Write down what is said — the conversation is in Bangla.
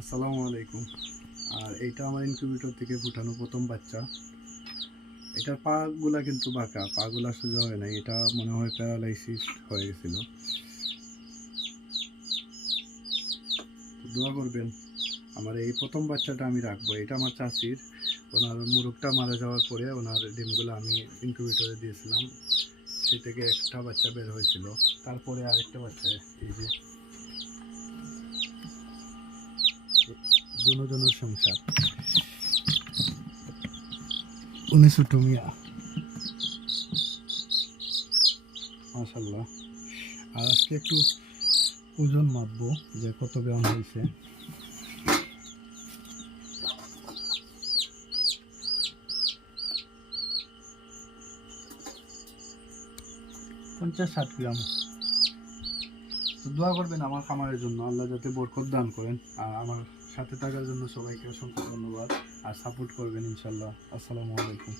আসসালামু আলাইকুম। আর এইটা আমার ইনকিউবেটর থেকে ফুটানো প্রথম বাচ্চা। এটার পাগুলা কিন্তু বাঁকা, পাগুলা সোজা হয় নাই। এটা মনে হয় প্যারালাইসিস হয়ে গেছিল। দোয়া করবেন, আমার এই প্রথম বাচ্চাটা আমি রাখবো। এটা আমার চাচির, ওনার মুরগটা মারা যাওয়ার পরে ওনার ডিমগুলো আমি ইনকিউবেটরে দিয়েছিলাম। সে থেকে একটা বাচ্চা বের হয়েছিল, তারপরে আরেকটা বাচ্চা। এই যে দুজনের সংসার, উনি ছোট মিয়া, মাশাল্লাহ। আর আজকে একটু ওজন মাপবো যে কত গ্রাম হয়েছে। 50-60 গ্রাম। তো দোয়া করবেন আমার খামারের জন্য, আল্লাহ যাতে বরকত দান করেন। আর আমার সাথে থাকার জন্য সবাইকে অসংখ্য ধন্যবাদ। আর সাপোর্ট করবেন ইনশাল্লাহ। আসসালামু আলাইকুম।